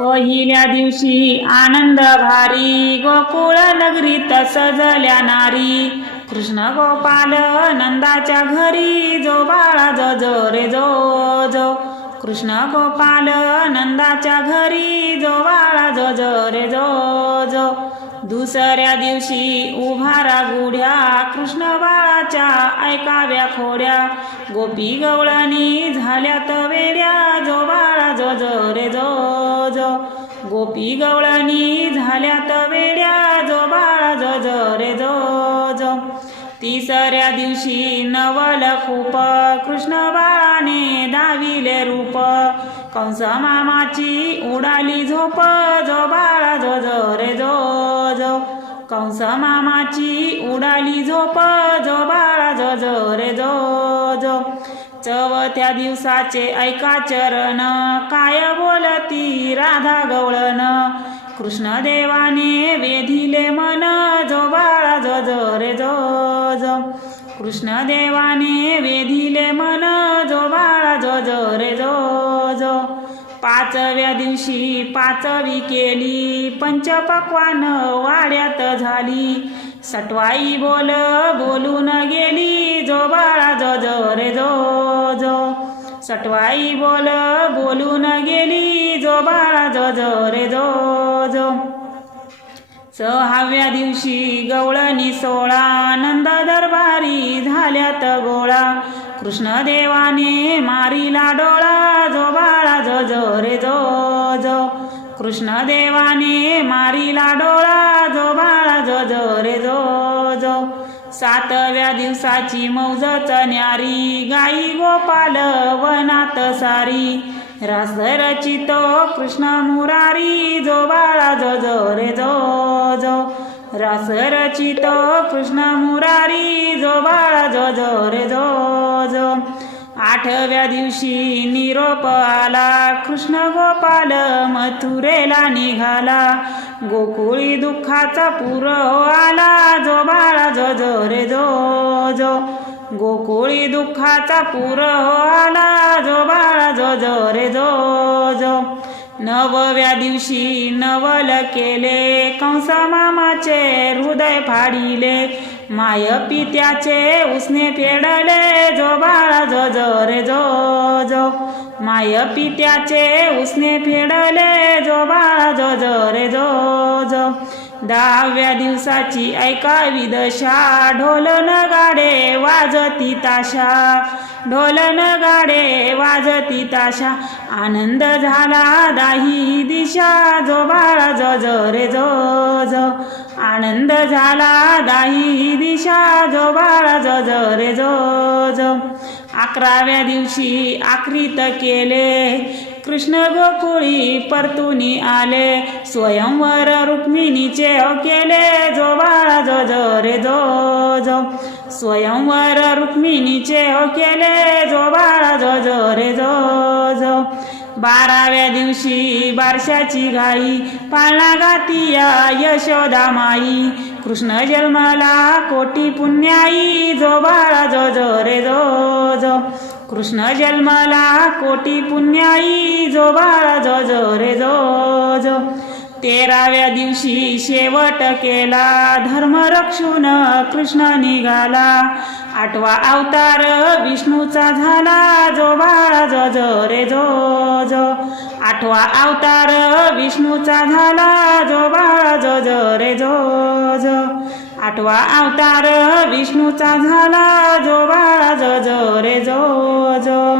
पहिल्या दिवशी आनंद भारी गोकुळ नगरीत सजल्या नारी. कृष्ण गोपाल नंदाच्या घरी जो बाळा जो जो रे जो जो. कृष्ण गोपाल नंदाच्या घरी जो बाळा जो जो रे जो जो. दुसऱ्या दिवशी उभारा गुढ्या कृष्ण बाळाच्या ऐकाव्या खोड्या गोपी गवळणी झाल्यात वेड्या जो बाळा जो जो रे जो जो गोपी गवळणी झाल्यात वेड्या जो बाळा जो जो रे जो जो. तिसऱ्या दिवशी नवल खूप कृष्ण बाळाने दाविले रूप. कंस मामाची उडाली झोप जो बाळा जो जो रे जो जो. कंस मामाची उडाली झोप जो बाळा जो जो रे जो जो. चवथ्या दिवसाचे ऐका चरण काय बोलती राधा गवळण? कृष्णदेवाने वेधिले मन जो बाळा जो जो रे जो जो. कृष्णदेवाने वेधिले मन जो बाळा जो जो रे जो जो. पाचव्या दिवशी पाचवी केली पंचपक्वान वाड्यात झाली. सटवाई बोल बोलून गेली जो बाळा जो जो सटवाई बोल बोलून गेली जो बाळा जो जो रे जो जो. सहाव्या दिवशी गवळणी सोळा नंद दरबारी झाल्यात गोळा. कृष्णदेवाने मारीला मारिला डोळा जो बाळा जो जो रे जो जो. कृष्णदेवाने मारिला डोळा जो बाळा जो जो रे जो जो. सातव्या दिवसाची मौजच न्यारी गाई गोपाल व सारी. रास रचितो कृष्ण मुरारी जो बाळा जो जो रे जो जो. रास रचितो कृष्ण मुरारी जो बाळा जो जो रे जो जो. आठव्या दिवशी निरोप आला कृष्ण गोपाल मथुरेला निघाला. गोकुळी दुःखाचा पूर आला जो बाळा जो जो रे जो जो. गोकुळी दुःखाचा पूर हो आला जो बाळा जो जो रे जो जो. नवव्या दिवशी नवल केले कंस मामाचे हृदय फाडिले. माय पित्याचे उसने फेडले जो बाळा जो जो रे जो जो. माय पित्याचे उसने फेडले दहाव्या दिवसाची ऐकावी दशा ढोलन गाडे वाजती ताशा. ढोलन गाडे वाजती ताशा. आनंद झाला दाही दिशा. जो बाळा जो जो रे जो जो. आनंद झाला दाही दिशा. जो बाळा जो जो रे जो जो. अकराव्या दिवशी आक्रीत केले. कृष्ण गोकुळी परतुनी आले. स्वयंवर रुक्मिणीचे केले जो बाळा जो जो रे जो जो. स्वयंवर रुक्मिणीचे केले जो बाळा जो जो रे जो जो. बाराव्या दिवशी बारशाची गाई पाळणा गातिया यशोदा माई. कृष्ण जन्मला कोटी पुण्याई जो बाळा जो जो रे जो जो. कृष्ण जन्मला कोटी पुण्याई जो बाळा जो जो रे जो जो. तेराव्या दिवशी शेवट केला धर्म रक्षून कृष्ण निघाला. आठवा अवतार विष्णूचा झाला जो बाळा जो जो रे जो आठवा अवतार. विष्णूचा झाला जो बाळा जो जो रे जो जो. आठवा अवतार. विष्णूचा झाला जो बाळा जो जो रे जो जो.